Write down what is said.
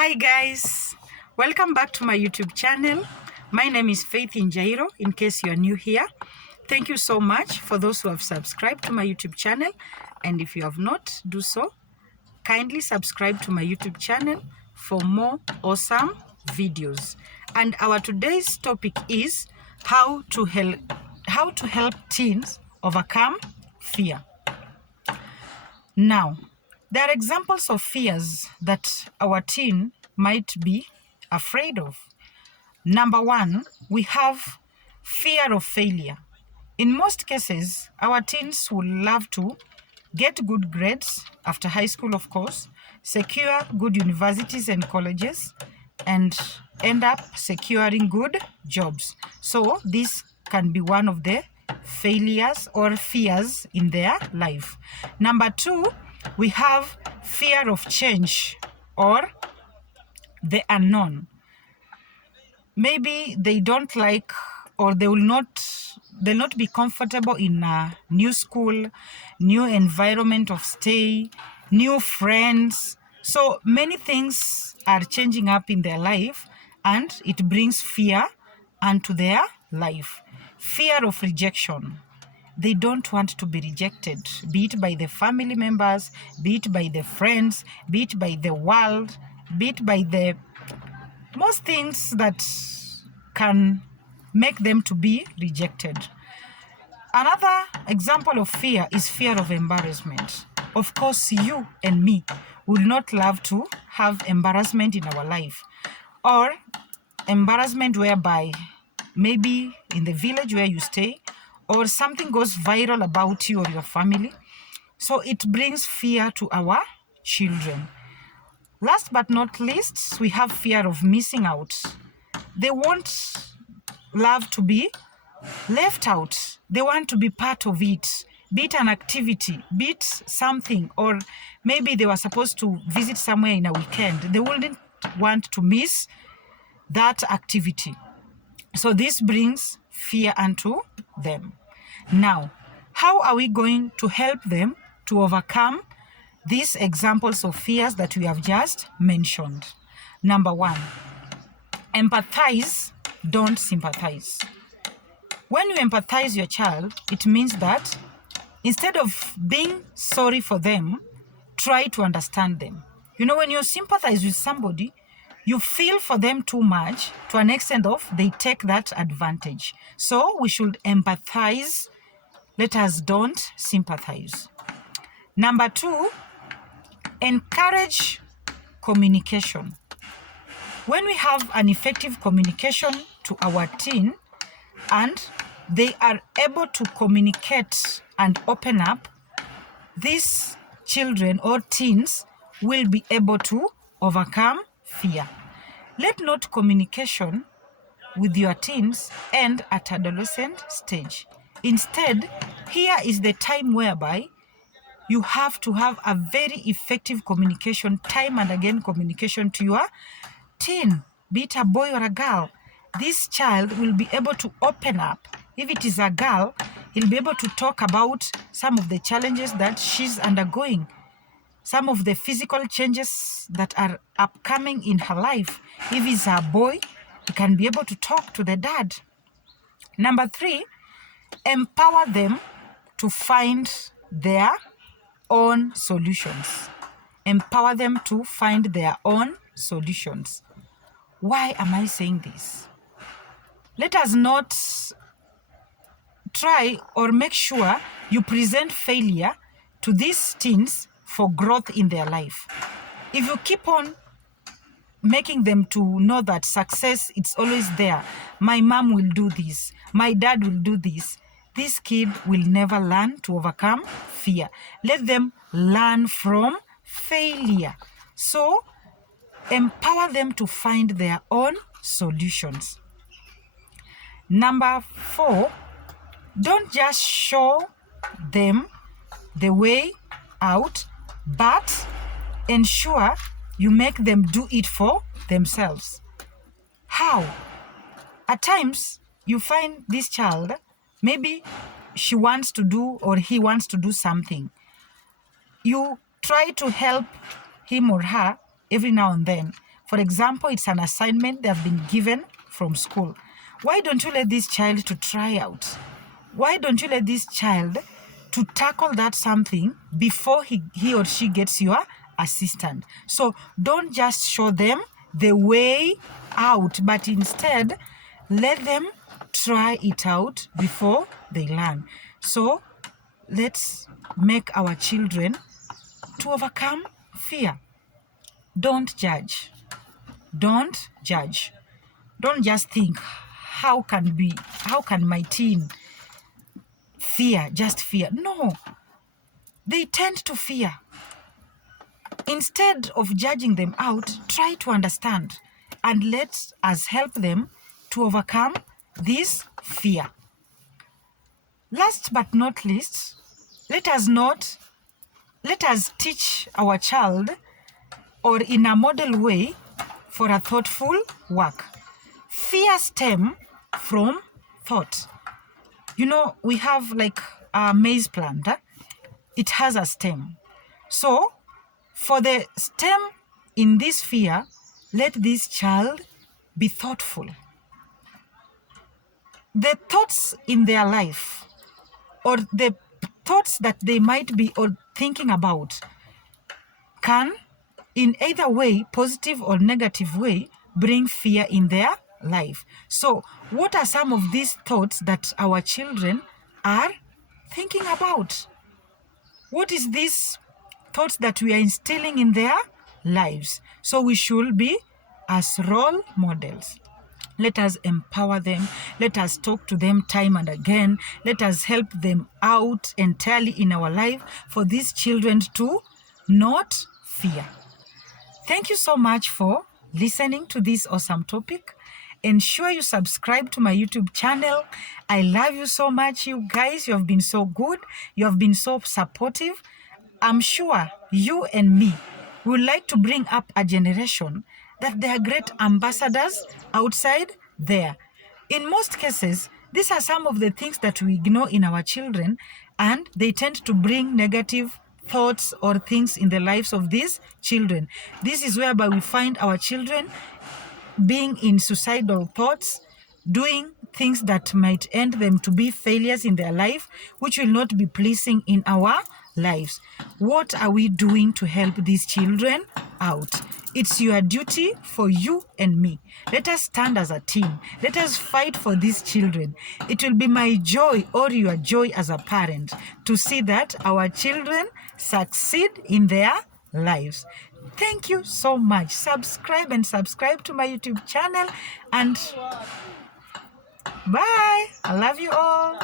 Hi guys, welcome back to my YouTube channel. My name is Faith Injairo, in case you are new here. Thank you so much for those who have subscribed to my YouTube channel, and if you have not, do so. Kindly subscribe to my YouTube channel for more awesome videos. And our today's topic is how to help teens overcome fear. Now, there are examples of fears that our teen might be afraid of. Number one, we have fear of failure. In most cases, our teens will love to get good grades after high school, of course, secure good universities and colleges, and end up securing good jobs. So this can be one of the failures or fears in their life. Number two, we have fear of change or the unknown. Maybe they don't like, or they'll not be comfortable in a new school, new environment of stay, new friends. So many things are changing up in their life, and it brings fear unto their life. Fear of rejection. They don't want to be rejected, be it by the family members, be it by the friends, be it by the world, be it by the most things that can make them to be rejected. Another example of fear is fear of embarrassment. Of course, you and me would not love to have embarrassment in our life, or embarrassment whereby maybe in the village where you stay, or something goes viral about you or your family. So it brings fear to our children. Last but not least, we have fear of missing out. They won't love to be left out. They want to be part of it, be it an activity, be it something, or maybe they were supposed to visit somewhere in a weekend. They wouldn't want to miss that activity. So this brings fear unto them. Now, how are we going to help them to overcome these examples of fears that we have just mentioned? Number one, empathize, don't sympathize. When you empathize your child, it means that instead of being sorry for them, try to understand them. You know, when you sympathize with somebody, you feel for them too much to an extent of they take that advantage. So we should empathize. Let us don't sympathize. Number two, encourage communication. When we have an effective communication to our teen and they are able to communicate and open up, these children or teens will be able to overcome fear. Let not communication with your teens end at adolescent stage. Instead, here is the time whereby you have to have a very effective communication, time and again communication to your teen, be it a boy or a girl. This child will be able to open up. If it is a girl, he'll be able to talk about some of the challenges that she's undergoing, some of the physical changes that are upcoming in her life. If it's a boy, he can be able to talk to the dad. Number three, empower them to find their own solutions. Empower them to find their own solutions. Why am I saying this? Let us not try or make sure you present failure to these teens for growth in their life. If you keep on making them to know that success, it's always there. My mom will do this. My dad will do this. This kid will never learn to overcome fear. Let them learn from failure. So empower them to find their own solutions. Number four, don't just show them the way out, but ensure you make them do it for themselves. How? At times, you find this child, maybe she wants to do or he wants to do something. You try to help him or her every now and then. For example, it's an assignment they have been given from school. Why don't you let this child to try out? Why don't you let this child to tackle that something before he or she gets your assistant? So don't just show them the way out, but instead let them try it out before they learn. So let's make our children to overcome fear. Don't judge. Don't judge. Don't just think, how can my teen fear, just fear? No, they tend to fear. Instead of judging them out, try to understand and let us help them to overcome this fear. Last but not least, let us teach our child, or in a model way, for a thoughtful work. Fear stems from thought. You know, we have like a maize plant. It has a stem. So, for the stem in this fear, let this child be thoughtful. The thoughts in their life, or the thoughts that they might be or thinking about, can, in either way, positive or negative way, bring fear in their life. So, what are some of these thoughts that our children are thinking about? What is these thoughts that we are instilling in their lives? So we should be as role models. Let us empower them. Let us talk to them time and again. Let us help them out entirely in our life for these children to not fear. Thank you so much for listening to this awesome topic. Ensure you subscribe to my YouTube channel. I love you so much, you guys. You have been so good. You have been so supportive. I'm sure you and me would like to bring up a generation that they are great ambassadors outside there. In most cases, these are some of the things that we ignore in our children, and they tend to bring negative thoughts or things in the lives of these children. This is whereby we find our children being in suicidal thoughts, doing things that might end them to be failures in their life, which will not be pleasing in our lives. What are we doing to help these children out? It's your duty for you and me. Let us stand as a team. Let us fight for these children. It will be my joy or your joy as a parent to see that our children succeed in their lives. Thank you so much. Subscribe to my YouTube channel, and bye. I love you all.